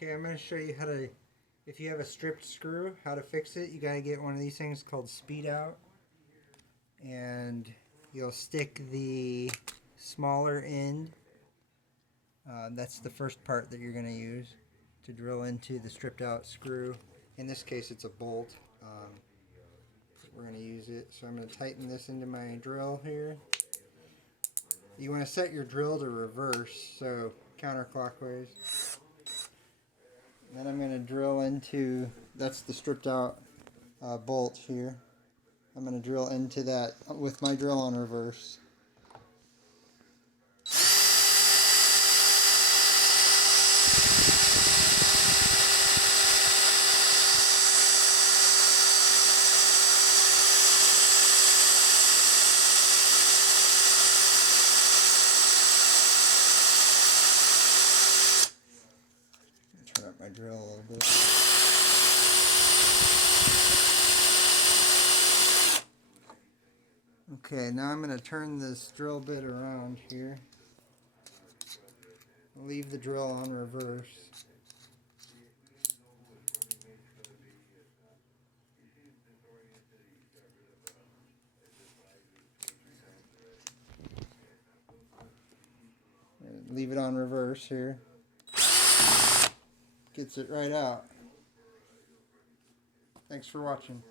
Okay, I'm going to show you how to, if you have a stripped screw, how to fix it. You got to get one of these things called SpeedOut, and you'll stick the smaller end. That's the first part that you're going to use to drill into the stripped out screw. In this case it's a bolt. We're going to use it. So I'm going to tighten this into my drill here. You want to set your drill to reverse, so counterclockwise. Then I'm going to drill into, that's the stripped out bolt here. I'm going to drill into that with my drill on reverse. Turn up my drill a little bit. Okay, now I'm going to turn this drill bit around here. Leave the drill on reverse. Leave it on reverse here. Gets it right out. Thanks for watching.